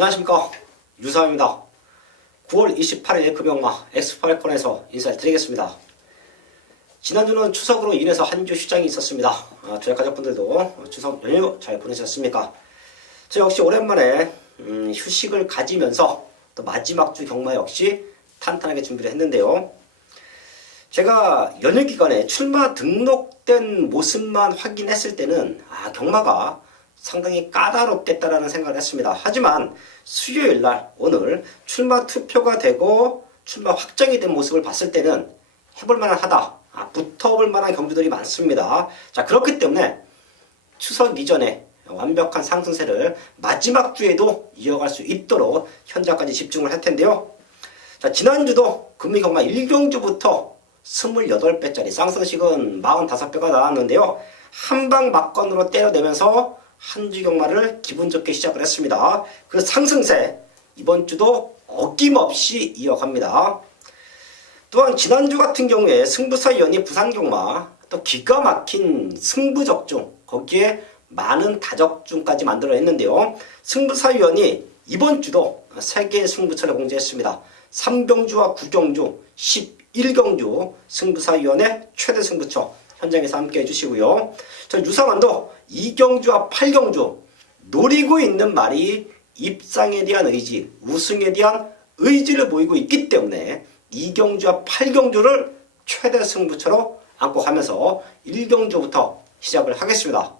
안녕하십니까, 유사입니다. 9월 28일 금요일마 엑스파일콘에서 인사를 드리겠습니다. 지난주는 추석으로 인해서 한 주 휴장이 있었습니다. 저희 가족분들도 추석 연휴 잘 보내셨습니까? 저 역시 오랜만에 휴식을 가지면서 또 마지막 주 경마 역시 탄탄하게 준비를 했는데요. 제가 연휴 기간에 출마 등록된 모습만 확인했을 때는 경마가 상당히 까다롭겠다라는 생각을 했습니다. 하지만 수요일날 오늘 출마 투표가 되고 출마 확정이 된 모습을 봤을 때는 해볼만한 하다, 붙어볼 만한 경주들이 많습니다. 자, 그렇기 때문에 추석 이전에 완벽한 상승세를 마지막 주에도 이어갈 수 있도록 현장까지 집중을 할 텐데요. 자, 지난주도 금리경마 1경주부터 28배짜리 쌍승식은 45배가 나왔는데요. 한방 막건으로 때려내면서 한주 경마를 기분 좋게 시작을 했습니다. 그 상승세 이번 주도 어김없이 이어갑니다. 또한 지난주 같은 경우에 승부사위원이 부산경마 또 기가 막힌 승부적중, 거기에 많은 다적중까지 만들어냈는데요. 승부사위원이 이번 주도 3개의 승부처를 공개했습니다. 3경주와 9경주, 11경주 승부사위원의 최대 승부처 현장에서 함께 해주시고요. 저 유상환도 2경주와 8경주 노리고 있는 말이 입상에 대한 의지, 우승에 대한 의지를 보이고 있기 때문에 2경주와 8경주를 최대 승부처로 안고 가면서 1경주부터 시작을 하겠습니다.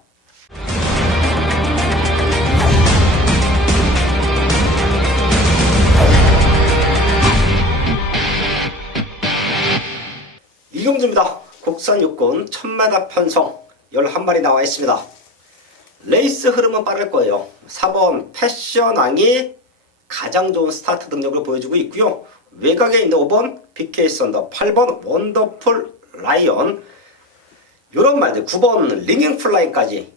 이경주입니다. 국산 육군 1000m 편성 11마리 나와 있습니다. 레이스 흐름은 빠를 거예요. 4번 패션왕이 가장 좋은 스타트 능력을 보여주고 있고요. 외곽에 있는 5번 BK 썬더, 8번 원더풀 라이언, 이런 말들, 9번 링잉 플라이까지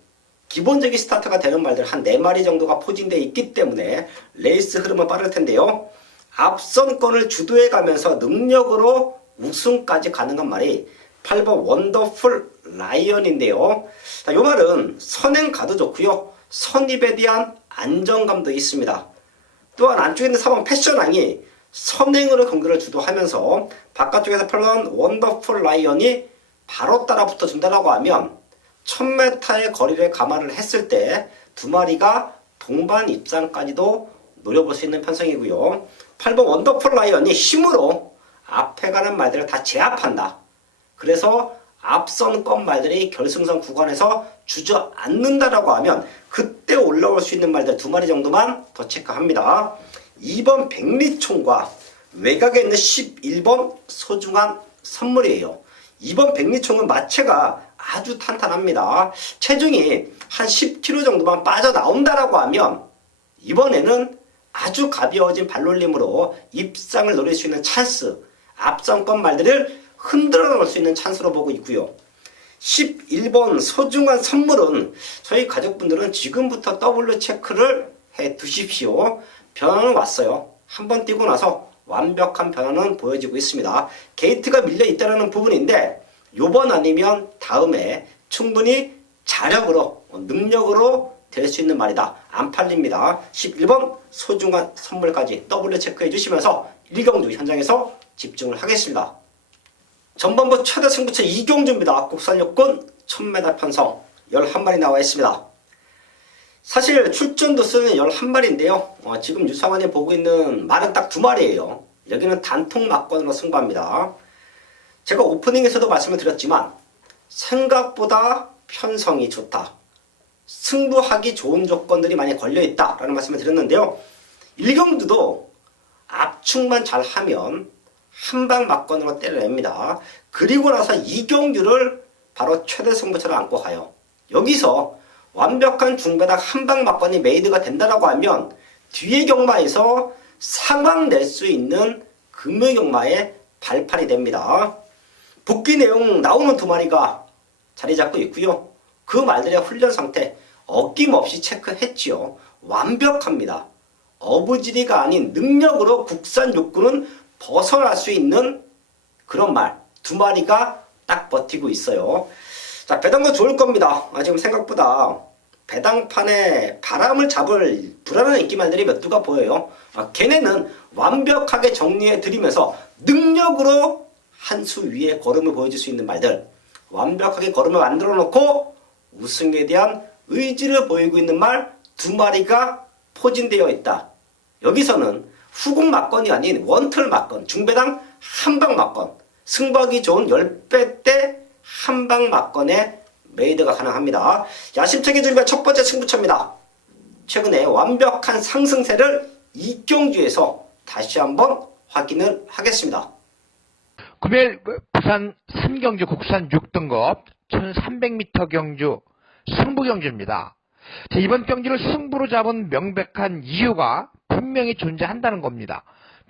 기본적인 스타트가 되는 말들 한 4마리 정도가 포진되어 있기 때문에 레이스 흐름은 빠를 텐데요. 앞선권을 주도해 가면서 능력으로 우승까지 가능한 말이 8번 원더풀 라이언인데요. 이 말은 선행 가도 좋고요. 선입에 대한 안정감도 있습니다. 또한 안쪽에 있는 4번 패션왕이 선행으로 경기를 주도하면서 바깥쪽에서 8번 원더풀 라이언이 바로 따라 붙어준다고 하면 1000m의 거리를 감안을 했을 때 두 마리가 동반 입상까지도 노려볼 수 있는 편성이고요. 8번 원더풀 라이언이 힘으로 앞에 가는 말들을 다 제압한다. 그래서 앞선권 말들이 결승선 구간에서 주저앉는다라고 하면 그때 올라올 수 있는 말들 2마리 정도만 더 체크합니다. 2번 백리총과 외곽에 있는 11번 소중한 선물이에요. 2번 백리총은 마체가 아주 탄탄합니다. 체중이 한 10kg 정도만 빠져나온다라고 하면 이번에는 아주 가벼워진 발놀림으로 입상을 노릴 수 있는 찬스, 앞선권 말들을 흔들어 놓을 수 있는 찬스로 보고 있고요. 11번 소중한 선물은 저희 가족분들은 지금부터 W 체크를 해 두십시오. 변화는 왔어요. 한번 뛰고 나서 완벽한 변화는 보여지고 있습니다. 게이트가 밀려 있다는 부분인데 요번 아니면 다음에 충분히 자력으로, 능력으로 될 수 있는 말이다. 안 팔립니다. 11번 소중한 선물까지 W 체크해 주시면서 1경주 현장에서 집중을 하겠습니다. 전반부 최대 승부처 이경주입니다. 국산 육군 1000m 편성 11마리 나와 있습니다. 사실 출전 도수는 11마리인데요. 지금 유상환이 보고 있는 말은 딱 2마리예요. 여기는 단통 막건으로 승부합니다. 제가 오프닝에서도 말씀을 드렸지만 생각보다 편성이 좋다. 승부하기 좋은 조건들이 많이 걸려있다 라는 말씀을 드렸는데요. 1경주도 압축만 잘하면 한방 막건으로 때려냅니다. 그리고 나서 2경주를 바로 최대 승부처로 안고 가요. 여기서 완벽한 중배당 한방 막건이 메이드가 된다라고 하면 뒤에 경마에서 상황 낼 수 있는 금요 경마의 발판이 됩니다. 복귀 내용 나오는 2마리가 자리 잡고 있고요. 그 말들의 훈련 상태 어김없이 체크했지요. 완벽합니다. 어부지리가 아닌 능력으로 국산 육군은 벗어날 수 있는 그런 말 2마리가 딱 버티고 있어요. 자, 배당도 좋을 겁니다. 지금 생각보다 배당판에 바람을 잡을 불안한 인기말들이 몇 두가 보여요. 걔네는 완벽하게 정리해드리면서 능력으로 한 수 위에 걸음을 보여줄 수 있는 말들, 완벽하게 걸음을 만들어 놓고 우승에 대한 의지를 보이고 있는 말 두 마리가 포진되어 있다. 여기서는 후공 막건이 아닌 원틀 막건, 중배당 한방 막건, 승부하기 좋은 10배 대 한방 막건에 메이드가 가능합니다. 야심차게 준비한 첫 번째 승부처입니다. 최근에 완벽한 상승세를 이경주에서 다시 한번 확인을 하겠습니다. 금요일 부산 3경주 국산 6등급 1300m 경주 승부 경주입니다. 자, 이번 경주를 승부로 잡은 명백한 이유가 분명히 존재한다는 겁니다.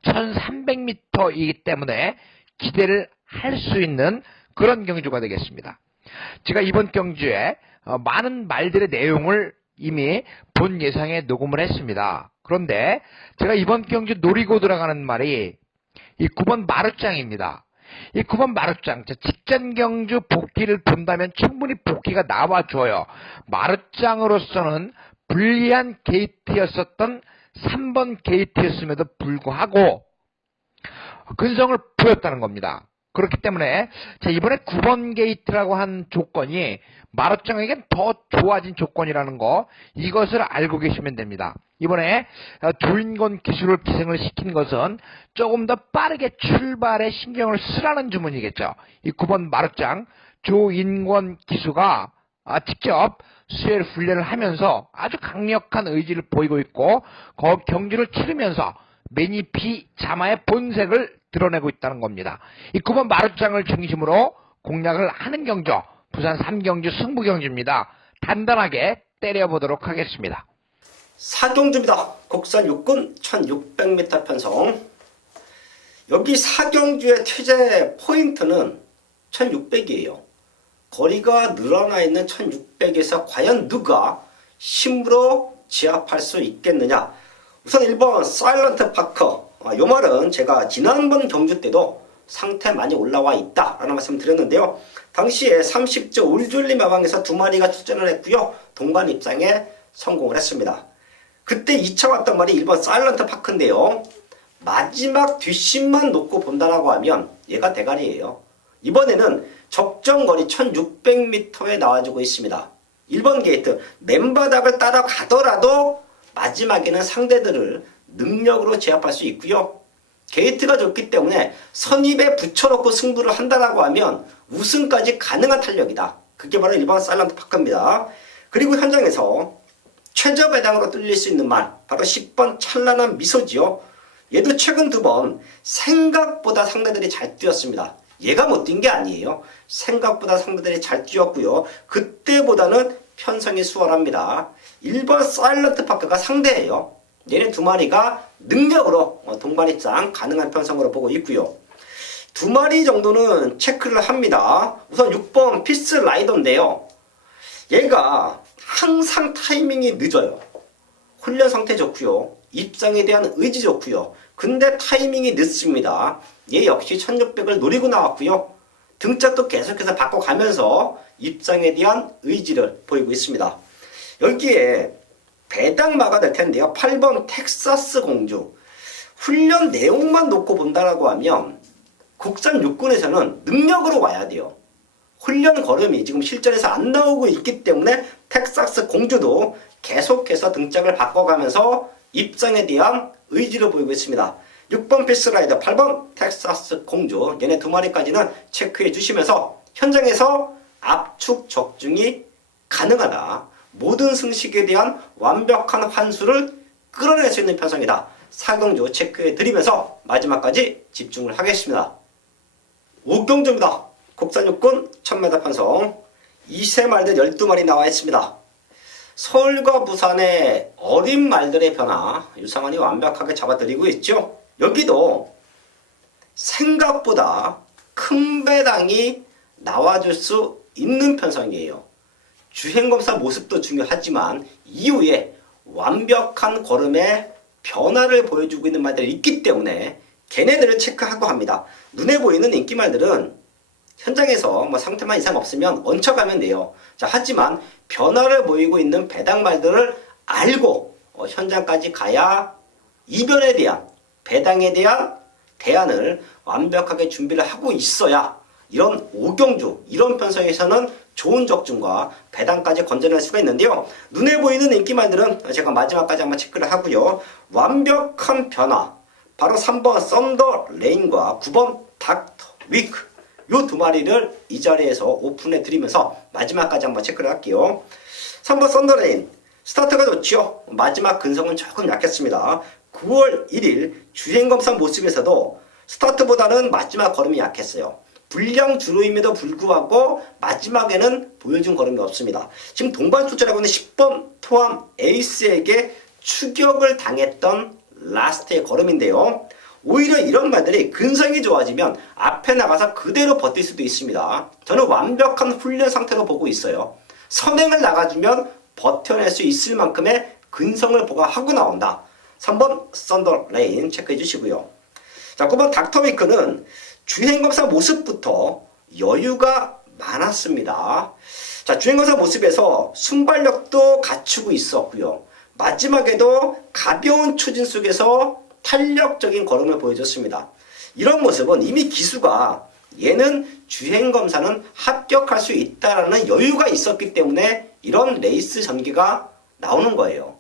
1300m이기 때문에 기대를 할 수 있는 그런 경주가 되겠습니다. 제가 이번 경주에 많은 말들의 내용을 이미 본 예상에 녹음을 했습니다. 그런데 제가 이번 경주 노리고 들어가는 말이 이 9번 마루짱입니다. 이 9번 마루짱, 직전 경주 복귀를 본다면 충분히 복귀가 나와줘요. 마루짱으로서는 불리한 게이트였었던 3번 게이트였음에도 불구하고 근성을 보였다는 겁니다. 그렇기 때문에 이번에 9번 게이트라고 한 조건이 마루짱에겐 더 좋아진 조건이라는 거, 이것을 알고 계시면 됩니다. 이번에 조인권 기수를 기생을 시킨 것은 조금 더 빠르게 출발에 신경을 쓰라는 주문이겠죠. 이 9번 마루짱 조인권 기수가 직접 수혈 훈련을 하면서 아주 강력한 의지를 보이고 있고 경주를 치르면서 매니피 자마의 본색을 드러내고 있다는 겁니다. 이 9번 마루짱을 중심으로 공략을 하는 경주, 부산 3경주 승부 경주입니다. 단단하게 때려보도록 하겠습니다. 4경주입니다. 국산 육군 1600m 편성. 여기 4경주의 퇴제 포인트는 1600이에요. 거리가 늘어나 있는 1600에서 과연 누가 힘으로 제압할 수 있겠느냐. 우선 1번 사일런트 파커. 이 말은 제가 지난번 경주 때도 상태 많이 올라와 있다 라는 말씀 드렸는데요. 당시에 30조 울줄리 마방에서 두 마리가 출전을 했고요. 동반 입상에 성공을 했습니다. 그때 2차 왔던 말이 1번 사일런트 파크인데요. 마지막 뒷심만 놓고 본다라고 하면 얘가 대가리예요. 이번에는 적정거리 1600m에 나와주고 있습니다. 1번 게이트 맨바닥을 따라가더라도 마지막에는 상대들을 능력으로 제압할 수 있고요. 게이트가 좋기 때문에 선입에 붙여놓고 승부를 한다라고 하면 우승까지 가능한 탄력이다. 그게 바로 1번 사일런트 파크입니다. 그리고 현장에서 최저 배당으로 뚫릴 수 있는 말, 바로 10번 찬란한 미소지요. 얘도 최근 2번 생각보다 상대들이 잘 뛰었습니다. 얘가 못 뛴 게 아니에요. 생각보다 상대들이 잘 뛰었고요. 그때보다는 편성이 수월합니다. 1번 사일런트 파크가 상대예요. 얘네 두 마리가 능력으로 동반 입상 가능한 편성으로 보고 있고요. 두 마리 정도는 체크를 합니다. 우선 6번 피스 라이더인데요. 얘가 항상 타이밍이 늦어요. 훈련 상태 좋고요. 입상에 대한 의지 좋고요. 근데 타이밍이 늦습니다. 얘 역시 1600을 노리고 나왔고요. 등짝도 계속해서 바꿔가면서 입상에 대한 의지를 보이고 있습니다. 여기에 배당 막아낼 텐데요. 8번 텍사스 공주. 훈련 내용만 놓고 본다라고 하면 국산 육군에서는 능력으로 와야 돼요. 훈련 걸음이 지금 실전에서 안 나오고 있기 때문에 텍사스 공주도 계속해서 등짝을 바꿔가면서 입상에 대한 의지를 보이고 있습니다. 6번 피스라이더, 8번 텍사스 공주, 얘네 두 마리까지는 체크해 주시면서 현장에서 압축 적중이 가능하다. 모든 승식에 대한 완벽한 환수를 끌어낼 수 있는 편성이다. 4경주 체크해 드리면서 마지막까지 집중을 하겠습니다. 5경주입니다. 국산 육군 1000m 편성. 2세 말들 12마리 나와 있습니다. 서울과 부산의 어린 말들의 변화 유상환이 완벽하게 잡아드리고 있죠. 여기도 생각보다 큰 배당이 나와줄 수 있는 편성이에요. 주행검사 모습도 중요하지만 이후에 완벽한 걸음의 변화를 보여주고 있는 말들이 있기 때문에 걔네들을 체크하고 합니다. 눈에 보이는 인기말들은 현장에서 뭐 상태만 이상 없으면 얹혀가면 돼요. 자, 하지만 변화를 보이고 있는 배당말들을 알고 현장까지 가야 이변에 대한, 배당에 대한 대안을 완벽하게 준비를 하고 있어야 이런 오경주, 이런 편성에서는 좋은 적중과 배당까지 건져낼 수가 있는데요. 눈에 보이는 인기말들은 제가 마지막까지 한번 체크를 하고요. 완벽한 변화, 바로 3번 썬더 레인과 9번 닥터 위크, 요 두 마리를 이 자리에서 오픈해 드리면서 마지막까지 한번 체크를 할게요. 3번 썬더 레인, 스타트가 좋지요. 마지막 근성은 조금 약했습니다. 9월 1일 주행검사 모습에서도 스타트보다는 마지막 걸음이 약했어요. 불량 주로임에도 불구하고 마지막에는 보여준 걸음이 없습니다. 지금 동반 숫자라고 하는 10번 토함 에이스에게 추격을 당했던 라스트의 걸음인데요. 오히려 이런 말들이 근성이 좋아지면 앞에 나가서 그대로 버틸 수도 있습니다. 저는 완벽한 훈련 상태로 보고 있어요. 선행을 나가주면 버텨낼 수 있을 만큼의 근성을 보강하고 나온다. 3번 썬더 레인 체크해 주시고요. 자, 9번 닥터 위크는 주행검사 모습부터 여유가 많았습니다. 자, 주행검사 모습에서 순발력도 갖추고 있었고요. 마지막에도 가벼운 추진 속에서 탄력적인 걸음을 보여줬습니다. 이런 모습은 이미 기수가 얘는 주행검사는 합격할 수 있다라는 여유가 있었기 때문에 이런 레이스 전개가 나오는 거예요.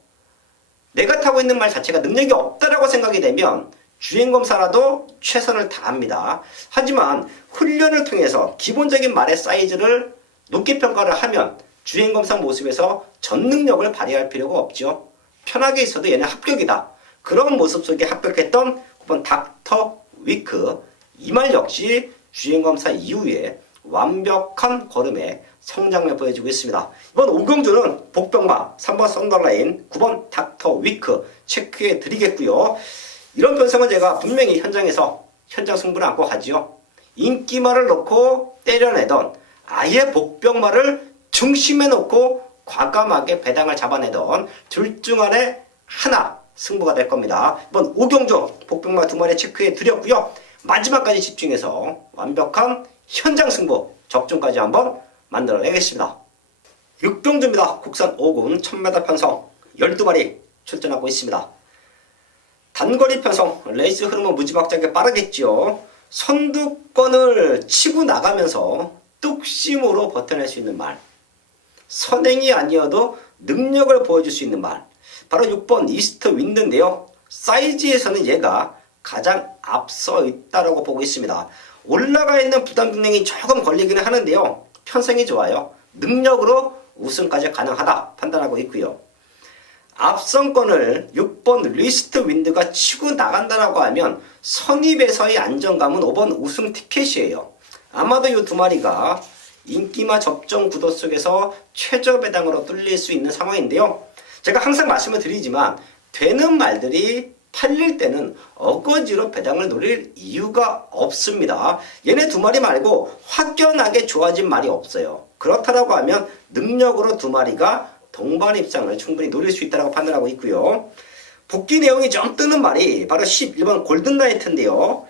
내가 타고 있는 말 자체가 능력이 없다라고 생각이 되면 주행검사라도 최선을 다합니다. 하지만 훈련을 통해서 기본적인 말의 사이즈를 높게 평가를 하면 주행검사 모습에서 전 능력을 발휘할 필요가 없죠. 편하게 있어도 얘는 합격이다. 그런 모습 속에 합격했던 9번 닥터 위크, 이 말 역시 주행검사 이후에 완벽한 걸음에 성장을 보여주고 있습니다. 이번 오경주는 복병마 3번 썬더라인, 9번 닥터 위크 체크해 드리겠고요. 이런 변성은 제가 분명히 현장에서 현장 승부를 안고 가지요. 인기말을 놓고 때려내던, 아예 복병마를 중심에 놓고 과감하게 배당을 잡아내던 둘 중 안에 하나 승부가 될 겁니다. 이번 오경주 복병마 두 마리 체크해 드렸고요. 마지막까지 집중해서 완벽한 현장 승부 적중까지 한번 만들어내겠습니다. 육병주입니다. 국산 5군 1000m 편성 12마리 출전하고 있습니다. 단거리 편성, 레이스 흐름은 무지막지하게 빠르겠죠. 선두권을 치고 나가면서 뚝심으로 버텨낼 수 있는 말, 선행이 아니어도 능력을 보여줄 수 있는 말, 바로 6번 이스트 윈드인데요. 사이즈에서는 얘가 가장 앞서 있다고 보고 있습니다. 올라가 있는 부담 분량이 조금 걸리기는 하는데요. 편성이 좋아요. 능력으로 우승까지 가능하다 판단하고 있고요. 앞선권을 6번 리스트 윈드가 치고 나간다라고 하면 선입에서의 안정감은 5번 우승 티켓이에요. 아마도 이 두 마리가 인기마 접종 구도 속에서 최저 배당으로 뚫릴 수 있는 상황인데요. 제가 항상 말씀을 드리지만 되는 말들이 팔릴 때는 어거지로 배당을 노릴 이유가 없습니다. 얘네 두 마리 말고 확연하게 좋아진 말이 없어요. 그렇다라고 하면 능력으로 두 마리가 동반 입상을 충분히 노릴 수 있다고 판단하고 있고요. 복귀 내용이 좀 뜨는 말이 바로 11번 골든나이트인데요.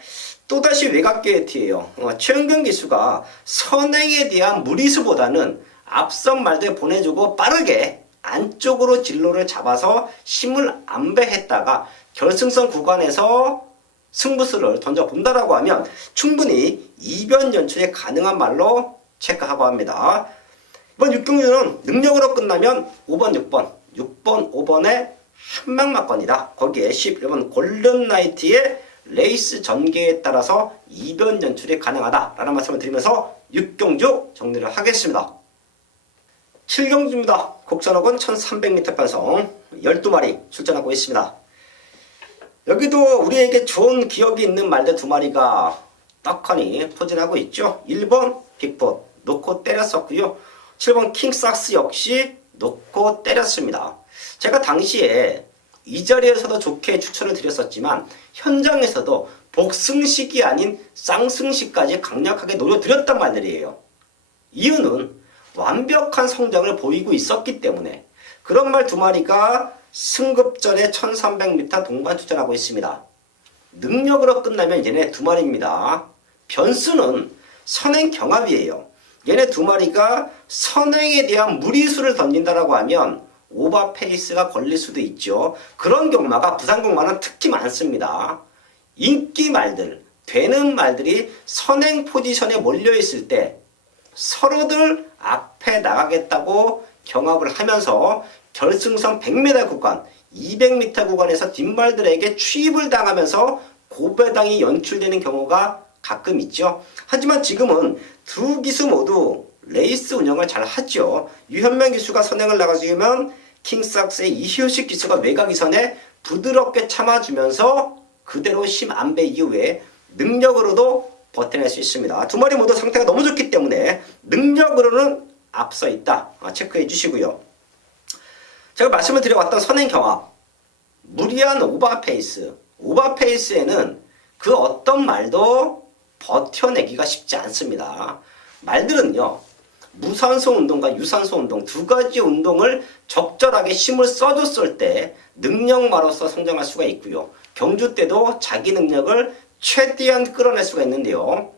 또다시 외곽게이트예요. 최은경 기수가 선행에 대한 무리수보다는 앞선 말들 보내주고 빠르게 안쪽으로 진로를 잡아서 힘을 안배했다가 결승선 구간에서 승부수를 던져본다라고 하면 충분히 이변 연출이 가능한 말로 체크하고 합니다. 이번 6경주는 능력으로 끝나면 5번, 6번, 6번, 5번의 한방막건이다. 거기에 11번 골든나이트의 레이스 전개에 따라서 이변 연출이 가능하다라는 말씀을 드리면서 6경주 정리를 하겠습니다. 7경주입니다. 곡선옥은 1300m 편성 12마리 출전하고 있습니다. 여기도 우리에게 좋은 기억이 있는 말들 두 마리가 떡하니 포진하고 있죠. 1번 빅풋 놓고 때렸었고요. 7번 킹삭스 역시 놓고 때렸습니다. 제가 당시에 이 자리에서도 좋게 추천을 드렸었지만 현장에서도 복승식이 아닌 쌍승식까지 강력하게 노려드렸단 말들이에요. 이유는 완벽한 성장을 보이고 있었기 때문에 그런 말 두 마리가 승급전에 1300m 동반 출전하고 있습니다. 능력으로 끝나면 얘네 두 마리입니다. 변수는 선행 경합이에요. 얘네 두 마리가 선행에 대한 무리수를 던진다라고 하면 오버페이스가 걸릴 수도 있죠. 그런 경마가 부산 경마는 특히 많습니다. 인기 말들, 되는 말들이 선행 포지션에 몰려있을 때 서로들 앞에 나가겠다고 경합을 하면서 결승선 100m 구간, 200m 구간에서 뒷말들에게 추입을 당하면서 고배당이 연출되는 경우가 가끔 있죠. 하지만 지금은 두 기수 모두 레이스 운영을 잘 하죠. 유현명 기수가 선행을 나가주면 킹삭스의 이효식 기수가 외곽이선에 부드럽게 참아주면서 그대로 심안배 이후에 능력으로도 버텨낼 수 있습니다. 두 마리 모두 상태가 너무 좋기 때문에 능력으로는 앞서 있다. 체크해 주시고요. 제가 말씀을 드려왔던 선행 경합, 무리한 오버페이스, 오버페이스에는 그 어떤 말도 버텨내기가 쉽지 않습니다. 말들은요, 무산소 운동과 유산소 운동 두 가지 운동을 적절하게 힘을 써줬을 때 능력마로서 성장할 수가 있고요. 경주 때도 자기 능력을 최대한 끌어낼 수가 있는데요.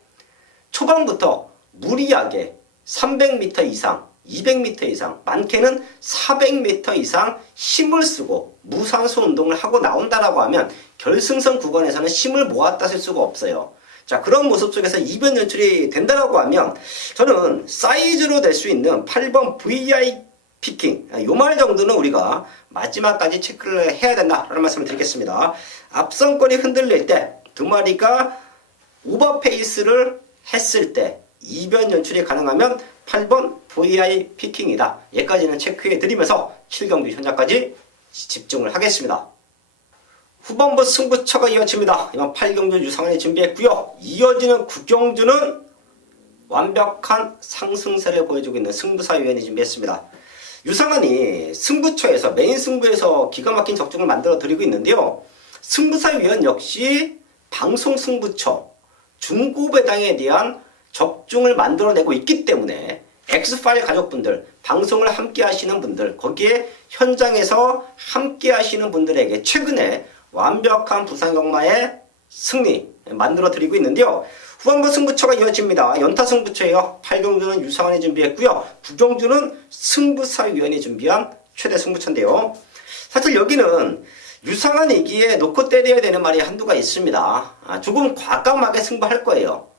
초반부터 무리하게 300m 이상, 200m 이상, 많게는 400m 이상 힘을 쓰고 무산소 운동을 하고 나온다라고 하면 결승선 구간에서는 힘을 모았다 쓸 수가 없어요. 자, 그런 모습 속에서 이변 연출이 된다라고 하면 저는 사이즈로 낼 수 있는 8번 VI 피킹, 요 말 정도는 우리가 마지막까지 체크를 해야 된다라는 말씀을 드리겠습니다. 앞선권이 흔들릴 때 두 마리가 오버페이스를 했을 때 이변 연출이 가능하면 8번 VI 피킹이다. 여기까지는 체크해 드리면서 7경기 현장까지 집중을 하겠습니다. 후반부 승부처가 이어집니다. 이번 8경주 유상한이 준비했고요. 이어지는 9경주는 완벽한 상승세를 보여주고 있는 승부사 유연이 준비했습니다. 유상한이 승부처에서 메인 승부에서 기가 막힌 적중을 만들어 드리고 있는데요. 승부사 유연 역시 방송 승부처 중고배당에 대한 적중을 만들어내고 있기 때문에 엑스파일 가족분들, 방송을 함께 하시는 분들, 거기에 현장에서 함께 하시는 분들에게 최근에 완벽한 부산경마의 승리 만들어 드리고 있는데요. 후반부 승부처가 이어집니다. 연타 승부처예요. 8경주는 유상한이 준비했고요. 9경주는 승부사위원이 준비한 최대 승부처인데요. 사실 여기는 유상한이기에 놓고 때려야 되는 말이 한두가 있습니다. 조금 과감하게 승부할 거예요.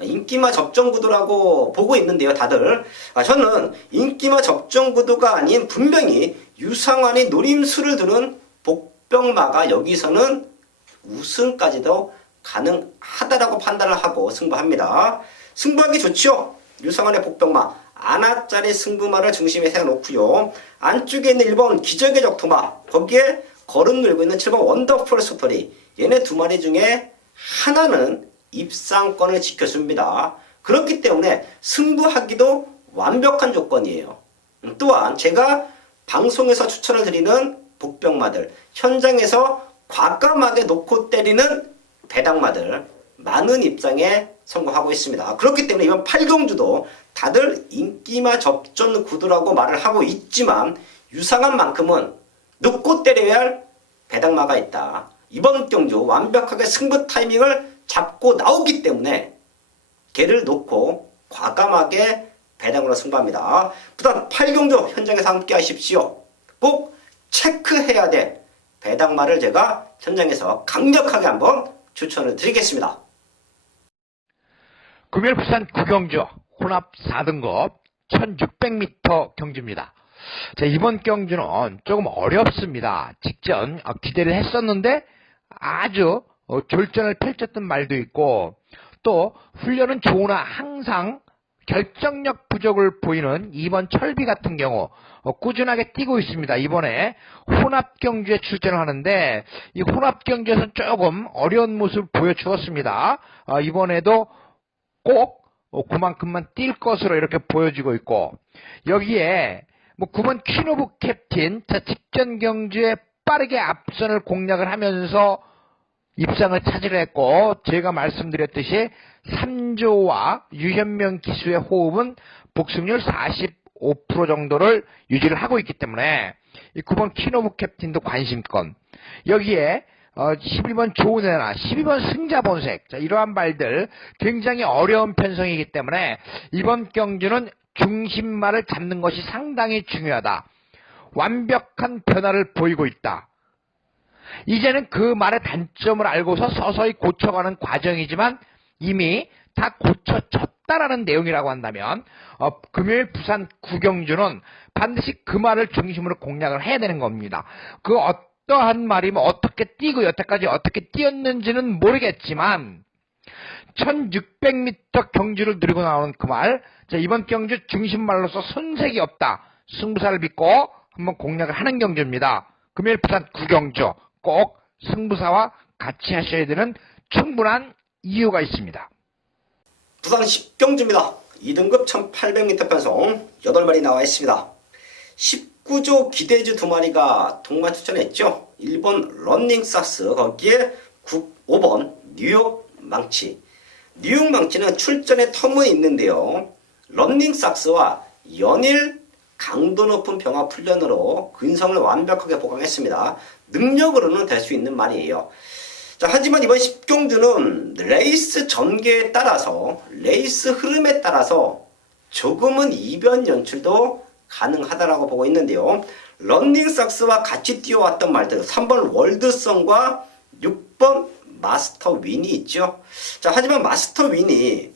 인기마 접전구도라고 보고 있는데요, 다들. 저는 인기마 접전구도가 아닌 분명히 유상한이 노림수를 두는 복병마가 여기서는 우승까지도 가능하다라고 판단을 하고 승부합니다. 승부하기 좋죠. 유상한의 복병마 아나짜리 승부마를 중심에 세워놓고요. 안쪽에 있는 1번 기적의 적토마, 거기에 걸음 늘고 있는 7번 원더풀 스토리, 얘네 두 마리 중에 하나는 입상권을 지켜줍니다. 그렇기 때문에 승부하기도 완벽한 조건이에요. 또한 제가 방송에서 추천을 드리는 복병마들, 현장에서 과감하게 놓고 때리는 배당마들 많은 입상에 성공하고 있습니다. 그렇기 때문에 이번 8경주도 다들 인기마 접전 구도라고 말을 하고 있지만 유상한 만큼은 놓고 때려야 할 배당마가 있다. 이번 경주 완벽하게 승부 타이밍을 잡고 나오기 때문에 걔를 놓고 과감하게 배당으로 승부합니다. 부산 8경주 현장에서 함께 하십시오. 꼭 체크해야 될 배당마를 제가 현장에서 강력하게 한번 추천을 드리겠습니다. 금요일 부산 9경주 혼합 4등급 1600m 경주입니다. 자, 이번 경주는 조금 어렵습니다. 직전 기대를 했었는데 아주 졸전을 펼쳤던 말도 있고, 또 훈련은 좋으나 항상 결정력 부족을 보이는 이번 철비 같은 경우 꾸준하게 뛰고 있습니다. 이번에 혼합경주에 출전을 하는데 이 혼합경주에서 조금 어려운 모습을 보여주었습니다. 이번에도 꼭 그만큼만 뛸 것으로 이렇게 보여지고 있고, 여기에 9번 퀸오브 캡틴, 직전 경주에 빠르게 앞선을 공략을 하면서 입상을 차지를 했고, 제가 말씀드렸듯이 3조와 유현명 기수의 호흡은 복승률 45% 정도를 유지를 하고 있기 때문에 이 9번 퀸오브 캡틴도 관심권, 여기에 11번 조은혜나 12번 승자본색, 자, 이러한 말들 굉장히 어려운 편성이기 때문에 이번 경주는 중심말을 잡는 것이 상당히 중요하다. 완벽한 변화를 보이고 있다. 이제는 그 말의 단점을 알고서 서서히 고쳐가는 과정이지만 이미 다 고쳐졌다라는 내용이라고 한다면 금요일 부산 구경주는 반드시 그 말을 중심으로 공략을 해야 되는 겁니다. 그 어떠한 말이면 어떻게 뛰고 여태까지 어떻게 뛰었는지는 모르겠지만 1600m 경주를 누리고 나오는 그 말, 자, 이번 경주 중심말로서 손색이 없다. 승부사를 믿고 한번 공략을 하는 경주입니다. 금요일 부산 구경주 꼭 승부사와 같이 하셔야 되는 충분한 이유가 있습니다. 부산 10경주입니다. 2등급 1800m 편성 8마리 나와 있습니다. 19조 기대주 2마리가 동반 추천했죠. 1번 런닝삭스, 거기에 5번 뉴욕 망치. 뉴욕 망치는 출전의 텀이 있는데요. 런닝삭스와 연일 강도 높은 병합 훈련으로 근성을 완벽하게 보강했습니다. 능력으로는 될 수 있는 말이에요. 자, 하지만 이번 10경주는 레이스 전개에 따라서, 레이스 흐름에 따라서 조금은 이변 연출도 가능하다라고 보고 있는데요. 런닝삭스와 같이 뛰어왔던 말들, 3번 월드성과 6번 마스터 윈이 있죠. 자, 하지만 마스터 윈이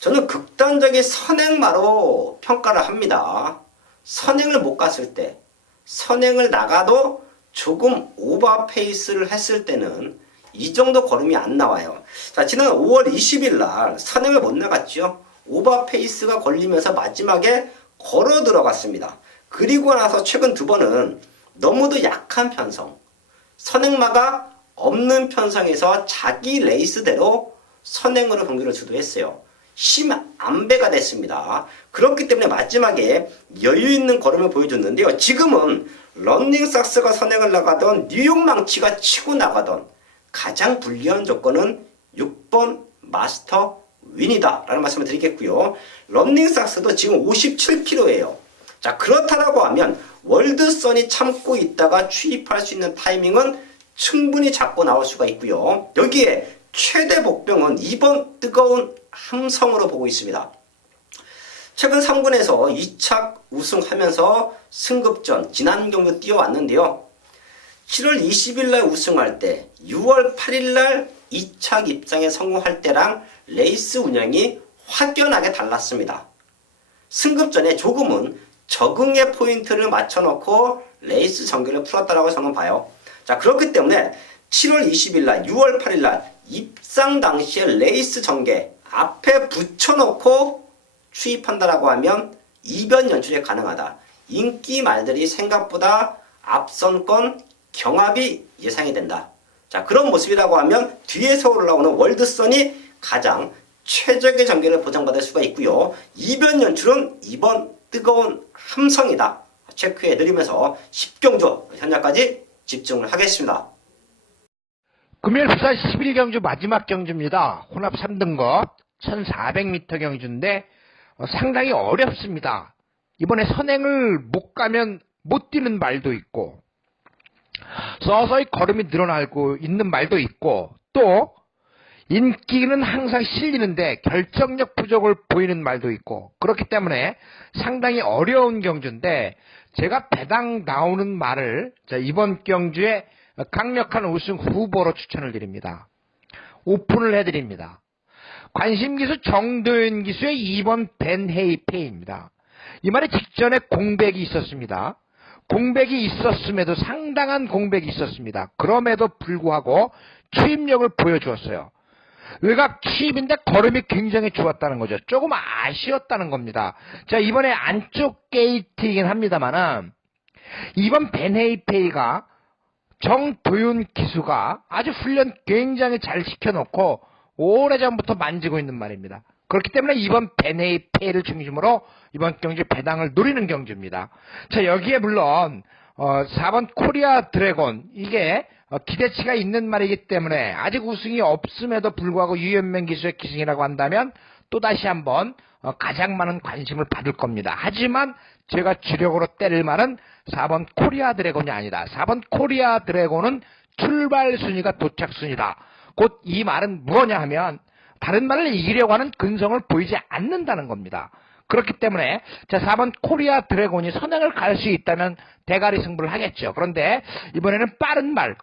저는 극단적인 선행마로 평가를 합니다. 선행을 못 갔을 때, 선행을 나가도 조금 오버 페이스를 했을 때는 이 정도 걸음이 안 나와요. 자, 지난 5월 20일 날 선행을 못 나갔죠. 오버 페이스가 걸리면서 마지막에 걸어 들어갔습니다. 그리고 나서 최근 2번은 너무도 약한 편성, 선행마가 없는 편성에서 자기 레이스대로 선행으로 경기를 주도했어요. 심안배가 됐습니다. 그렇기 때문에 마지막에 여유 있는 걸음을 보여줬는데요. 지금은 런닝삭스가 선행을 나가던 뉴욕 망치가 치고 나가던 가장 불리한 조건은 6번 마스터 윈이다 라는 말씀을 드리겠고요. 런닝삭스도 지금 57kg예요. 자, 그렇다라고 하면 월드선이 참고 있다가 추입할 수 있는 타이밍은 충분히 잡고 나올 수가 있고요. 여기에 최대 복병은 2번 뜨거운 함성으로 보고 있습니다. 최근 3군에서 2착 우승하면서 승급전 지난 경주 뛰어왔는데요. 7월 20일 날 우승할 때 6월 8일 날 2착 입장에 성공할 때랑 레이스 운영이 확연하게 달랐습니다. 승급전에 조금은 적응의 포인트를 맞춰놓고 레이스 전개를 풀었다라고 저는 봐요. 자, 그렇기 때문에 7월 20일 날 6월 8일 날 입상 당시에 레이스 전개 앞에 붙여놓고 추입한다라고 하면 이변 연출이 가능하다. 인기 말들이 생각보다 앞선권 경합이 예상이 된다. 자, 그런 모습이라고 하면 뒤에서 올라오는 월드선이 가장 최적의 전개를 보장받을 수가 있고요. 이변 연출은 이번 뜨거운 함성이다. 체크해드리면서 10경주 현장까지 집중을 하겠습니다. 금요일 부산 11경주 마지막 경주입니다. 혼합 3등급 1400m 경주인데 상당히 어렵습니다. 이번에 선행을 못 가면 못 뛰는 말도 있고 서서히 걸음이 늘어나고 있는 말도 있고 또 인기는 항상 실리는데 결정력 부족을 보이는 말도 있고 그렇기 때문에 상당히 어려운 경주인데 제가 배당 나오는 말을 이번 경주에 강력한 우승 후보로 추천을 드립니다. 오픈을 해드립니다. 관심기수 정도현 기수의 2번 벤헤이페이입니다. 이 말에 직전에 공백이 있었습니다. 공백이 있었음에도 상당한 공백이 있었습니다. 그럼에도 불구하고 추입력을 보여주었어요. 외곽 추입인데 걸음이 굉장히 좋았다는 거죠. 조금 아쉬웠다는 겁니다. 자, 이번에 안쪽 게이트이긴 합니다만은 이번 벤헤이페이가 정도윤 기수가 아주 훈련 굉장히 잘 시켜놓고 오래전부터 만지고 있는 말입니다. 그렇기 때문에 이번 벤헤이페이를 중심으로 이번 경주 배당을 노리는 경주입니다. 자, 여기에 물론 4번 코리아 드래곤 이게 기대치가 있는 말이기 때문에 아직 우승이 없음에도 불구하고 유현명 기수의 기승이라고 한다면 또다시 한번 가장 많은 관심을 받을 겁니다. 하지만 제가 주력으로 때릴 말은 4번 코리아 드래곤이 아니다. 4번 코리아 드래곤은 출발 순위가 도착 순위다. 곧 이 말은 무엇냐 하면 다른 말을 이기려고 하는 근성을 보이지 않는다는 겁니다. 그렇기 때문에 자 4번 코리아 드래곤이 선행을 갈 수 있다면 대가리 승부를 하겠죠. 그런데 이번에는 빠른 말이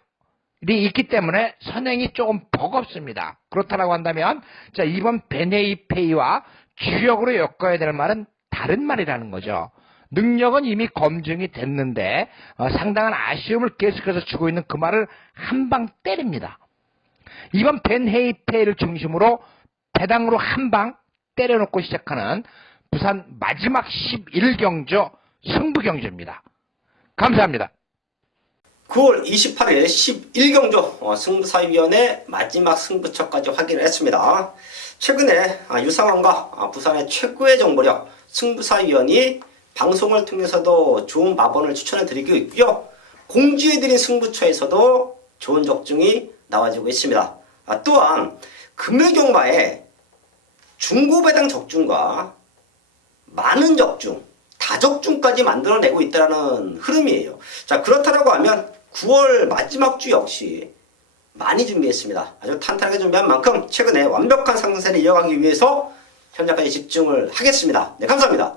있기 때문에 선행이 조금 버겁습니다. 그렇다고 한다면 자 2번 베네이페이와 주역으로 엮어야 될 말은 다른 말이라는 거죠. 능력은 이미 검증이 됐는데 상당한 아쉬움을 계속해서 주고 있는 그 말을 한 방 때립니다. 2번 벤헤이페이를 중심으로 배당으로 한 방 때려놓고 시작하는 부산 마지막 11경주 승부경주입니다. 감사합니다. 9월 28일 11경주 승부사위원회 마지막 승부처까지 확인을 했습니다. 최근에 유상원과 부산의 최고의 정보력 승부사위원이 방송을 통해서도 좋은 마번을 추천해 드리고 있고요. 공지해드린 승부처에서도 좋은 적중이 나와지고 있습니다. 또한 금요경마에 중고배당 적중과 많은 적중, 다적중까지 만들어내고 있다는 흐름이에요. 자, 그렇다고 하면 9월 마지막 주 역시 많이 준비했습니다. 아주 탄탄하게 준비한 만큼 최근에 완벽한 상승세를 이어가기 위해서 현장까지 집중을 하겠습니다. 네, 감사합니다.